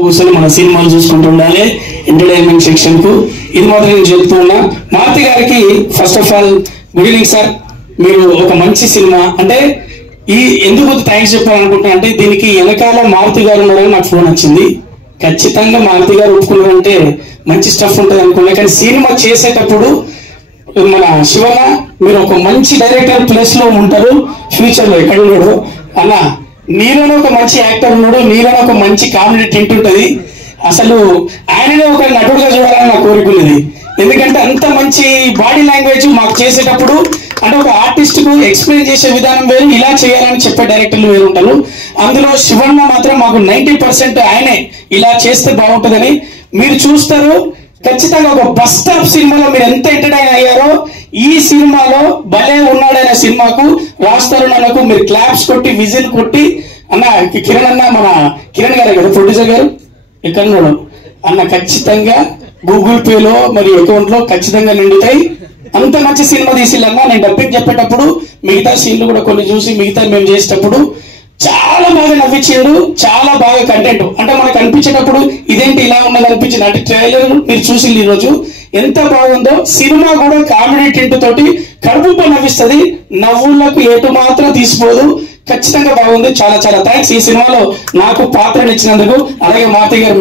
కూర్చొని మన సినిమాలు చూసుకుంటూ ఉండాలి ఎంటర్టైన్మెంట్ సెక్షన్ కు. ఇది మాత్రం నేను చెప్తూ ఉన్నా. మారుతి గారికి first of all good evening sir. మీరు ఒక మంచి సినిమా అంటే ఈ ఎందుకు థ్యాంక్స్ చెప్పాలనుకుంటున్నా అంటే దీనికి వెనకాల మారుతి గారు ఉన్నారని నాకు ఫోన్ వచ్చింది. ఖచ్చితంగా మారుతి గారు ఒప్పుకున్నారంటే మంచి స్టఫ్ ఉంటుంది అనుకున్నా. కానీ సినిమా చేసేటప్పుడు మన శివన్న మీరు ఒక మంచి డైరెక్టర్ ప్లేస్ లో ఉంటారు ఫ్యూచర్ లో ఎక్కడ ఉన్నాడు అన్న. నీలోనే ఒక మంచి యాక్టర్ ఉన్నాడు, నీలోనే ఒక మంచి కామెడీ టింట్ ఉంటుంది. అసలు ఆయననే ఒక నటుడుగా చూడాలని నా కోరిక ఉన్నది. ఎందుకంటే అంత మంచి బాడీ లాంగ్వేజ్ మాకు చేసేటప్పుడు అంటే ఒక ఆర్టిస్ట్ కు ఎక్స్ప్లెయిన్ చేసే విధానం వేరు, ఇలా చేయాలని చెప్పే డైరెక్టర్లు వేరు ఉంటారు. అందులో శివన్న మాత్రం మాకు 90% ఆయనే ఇలా చేస్తే బాగుంటుందని మీరు చూస్తారు. ఖచ్చితంగా ఒక బస్ స్టాప్ సినిమాలో మీరు ఎంత ఎంటర్టైన్ అయ్యారో ఈ సినిమాలో భలే ఉన్నాడనే సినిమాకు రాస్తారు నాకు మీరు క్లాప్స్ కొట్టి విజిల్ కొట్టి అన్న కిరణ్ అన్న మన కిరణ్ గారే కదా ప్రొడ్యూసర్ గారు ఎక్కడ అన్న ఖచ్చితంగా గూగుల్ పేలో మరి అకౌంట్ లో ఖచ్చితంగా నిండుతాయి. అంత మంచి సినిమా తీసిల్లన్నా. నేను డబ్బింగ్ చెప్పేటప్పుడు మిగతా సీన్లు కూడా కొన్ని చూసి మిగతా మేము చేసేటప్పుడు చాలా బాగా నవ్వించారు. చాలా బాగా కంటెంట్ అంటే మనకు అనిపించేటప్పుడు ఇదేంటి ఇలా ఉన్నది అనిపించింది. అంటే ట్రైలర్ మీరు చూసి ఈ రోజు ఎంత బాగుందో. సినిమా కూడా కామెడీ టింట్ తోటి కడుపుపై నవ్విస్తుంది, నవ్వులకు ఎటు మాత్రం తీసిపోదు. ఖచ్చితంగా బాగుంది. చాలా చాలా థ్యాంక్స్ ఈ సినిమాలో నాకు పాత్రను ఇచ్చినందుకు. అలాగే మారుతి గారు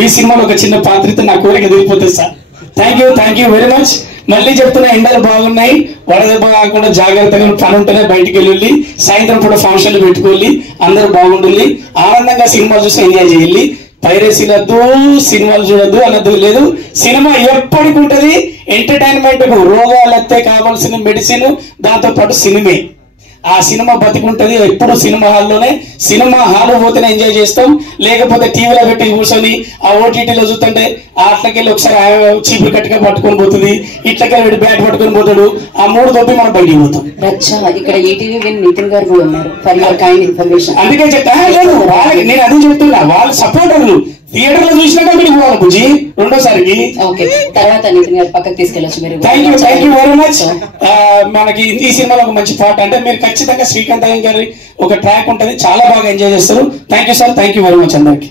మీ సినిమాలో ఒక చిన్న పాత్ర నా కోరిక తీరిపోతుంది sir. Thank you very much. మళ్ళీ చెప్తున్నా ఎండలు బాగున్నాయి, వడదెబ్బ కాకుండా జాగ్రత్తగా పని ఉంటేనే బయటికి వెళ్ళి సాయంత్రం పూట ఫంక్షన్లు పెట్టుకోవాలి. అందరూ బాగుండాలి, ఆనందంగా సినిమాలు చూసి ఎంజాయ్ చేయాలి. పైరసీలు వద్దు, సినిమాలు చూడొద్దు అన్నది లేదు. సినిమా ఎప్పటికి ఉంటది ఎంటర్టైన్మెంట్. రోగాలు వస్తే కావాల్సిన మెడిసిన్, దాంతో పాటు సినిమే. ఆ సినిమా బతికుంటది ఎప్పుడు సినిమా హాల్లోనే. సినిమా హాల్ పోతేనే ఎంజాయ్ చేస్తాం, లేకపోతే టీవీలో పెట్టి కూర్చొని ఆ ఓటీటీలో చూస్తుంటే అట్లకెళ్ళి ఒకసారి చీపులు కట్టుగా పట్టుకొని పోతుంది, ఇట్లకెళ్ళి బ్యాట్ పట్టుకొని పోతాడు. ఆ మూడు తప్పి మనం బయటికి పోతాం. ఇక్కడ ఈటీవీ నితిన్ గారు కూడా ఉన్నారు ఫర్ యువర్ కైండ్ ఇన్ఫర్మేషన్. అందుకే చెప్తా లేదు వాళ్ళకి, నేను అదే చెప్తున్నా, వాళ్ళు సపోర్టర్లు. థియేటర్ లో చూసినాక మీరు పోవాలి బుజ్జి రెండోసారికి. తర్వాత నితిన్ గారు పక్కకు తీసుకెళ్ళచ్చు మీరు. Thank you very much. మనకి ఈ సినిమాలో ఒక మంచి పాట అంటే మీరు ఖచ్చితంగా శ్రీకాంత్ గారి ఒక ట్రాక్ ఉంటుంది, చాలా బాగా ఎంజాయ్ చేస్తారు. Thank you sir. Thank you very much అందరికి.